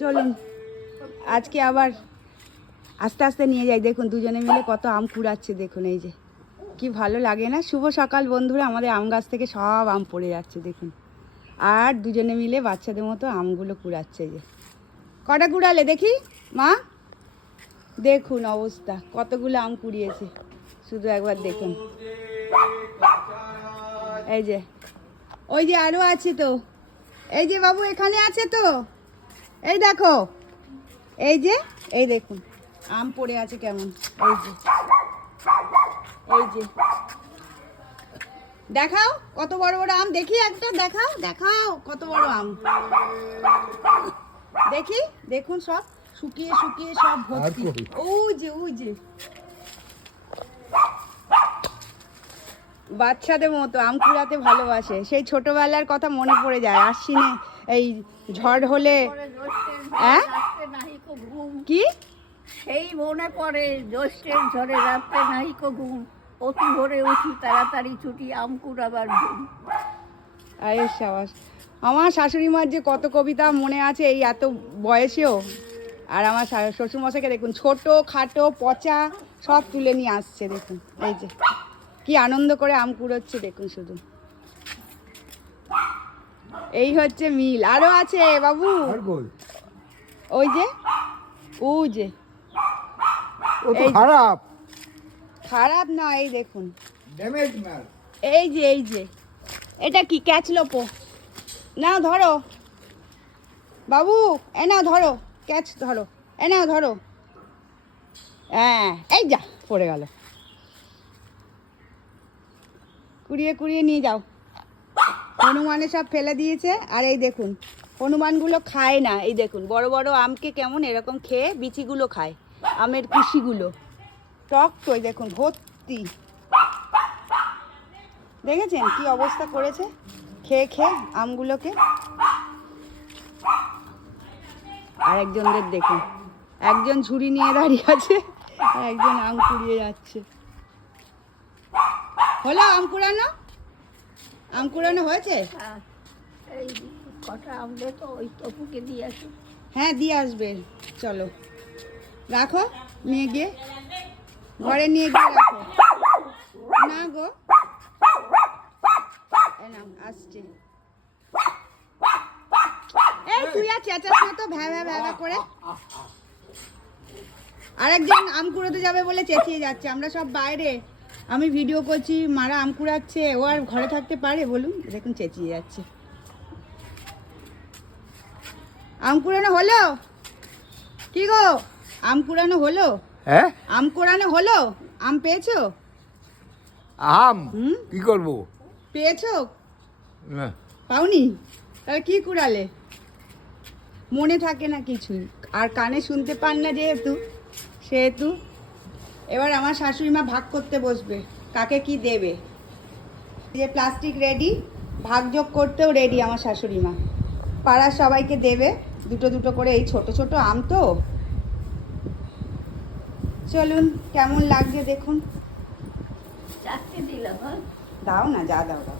চলুন আজকে আবার আস্তে আস্তে নিয়ে যাই। দেখুন দুজনে মিলে কত আম কুড়াচ্ছে, দেখুন এই যে কি ভালো লাগে না। শুভ সকাল বন্ধুরা, আমাদের আম গাছ থেকে সব আম পড়ে যাচ্ছে দেখুন, আর দুজনে মিলে বাচ্চাদের মতো আমগুলো কুড়াচ্ছে। এই যে কটা কুড়ালে দেখি মা, দেখুন অবস্থা, কতগুলো আম কুড়িয়েছে শুধু একবার দেখুন। এই যে ওই যে আরও আছে তো, এই যে বাবু এখানে আছে তো, এই দেখো, এই যে এই দেখুন আম পড়ে আছে কেমন, এই যে এই যে দেখাও কত বড় বড় আম, দেখি একটা দেখাও, দেখাও কত বড় আম দেখি, দেখুন সব শুকিয়ে শুকিয়ে সব ভর্তি। ওই যে ওই যে বাচ্চাদের মতো আম কুড়াতে ভালোবাসে, সেই ছোটবেলার কথা মনে পড়ে যায়। আশ্বিনে এই ঝড় হলে হ্যাঁ কি সেই মনে পড়ে, জ্যৈষ্ঠের ঝড়ে রাত্রে নাহিকো ঘুম, অতি ভোরে উঠি তাড়াতাড়ি ছুটি আম কুড়াবার ঘুম। আরে সাবাস, আমার শাশুড়ি মার যে কত কবিতা মনে আছে এই এত বয়সেও। আর আমার শ্বশুরমশাইকে দেখুন, ছোট খাটো পচা সব তুলে নিয়ে আসছে দেখুন, এই যে কি আনন্দ করে আম কুড়োচ্ছে দেখুন শুধু। এই হচ্ছে মিল, আরো আছে বাবু, ওই যে ওই যে খারাপ খারাপ না, এই দেখুন ড্যামেজ মাল। এই যে এই যে এটা কি ক্যাচলোপো, নাও ধরো বাবু, এ নাও ধরো, ক্যাচ ধরো, এ নাও ধরো, হ্যাঁ এই যা পড়ে গেল, কুড়িয়ে কুড়িয়ে নিয়ে যাও। হনুমানে সব ফেলে দিয়েছে, আর এই দেখুন হনুমানগুলো খায় না, এই দেখুন বড় বড় আমকে কেমন এরকম খেয়ে বিচিগুলো খায়, আমের কুশিগুলো টক তো, এই দেখুন ভর্তি, দেখেছেন কি অবস্থা করেছে খেয়ে খেয়ে আমগুলোকে। আর একজনদের দেখুন, একজন ঝুড়ি নিয়ে দাঁড়িয়ে আছে আর একজন আম কুড়িয়ে যাচ্ছে। হলো আম কুড়ানো, আম কুড়ানো হয়েছে? এই কটা আম দে তো, ওই তপুকে দিয়ে আসি। হ্যাঁ দিয়ে আসবে, চলো রাখো, নিয়ে গিয়ে ঘরে নিয়ে গিয়ে রাখো। না গো আসছে, এই তুই আর চেঁচাস না তো ভ্যা ভ্যা ভ্যা ভ্যা করে। আরেকজন আম কুড়োতে যাবে বলে চেঁচিয়ে যাচ্ছে, আমরা সব বাইরে, আমি ভিডিও করছি, মারা আম কুড়াচ্ছে, ও আর ঘরে থাকতে পারে বলুন, দেখুন চেঁচিয়ে যাচ্ছে। আম কুড়ানো হলো কি গো, আম কুড়ানো হলো? হ্যাঁ আম কুড়ানো হলো? আম পেয়েছো? আম কি করবো? পেয়েছো? না পাওনি? তাহলে কি কুড়ালে? মনে থাকে না কিছুই, আর কানে শুনতে পান না যেহেতু, সেহেতু এবার আমার শাশুড়ি মা ভাগ করতে বসবে, কাকে কি দেবে। যে প্লাস্টিক রেডি, ভাগযোগ করতেও রেডি আমার শাশুড়ি মা, পাড়ার সবাইকে দেবে দুটো দুটো করে, এই ছোট ছোট আম তো। চলুন কেমন লাগছে দেখুন, চারটে দিলাম। দাও না, যা দাও দাও।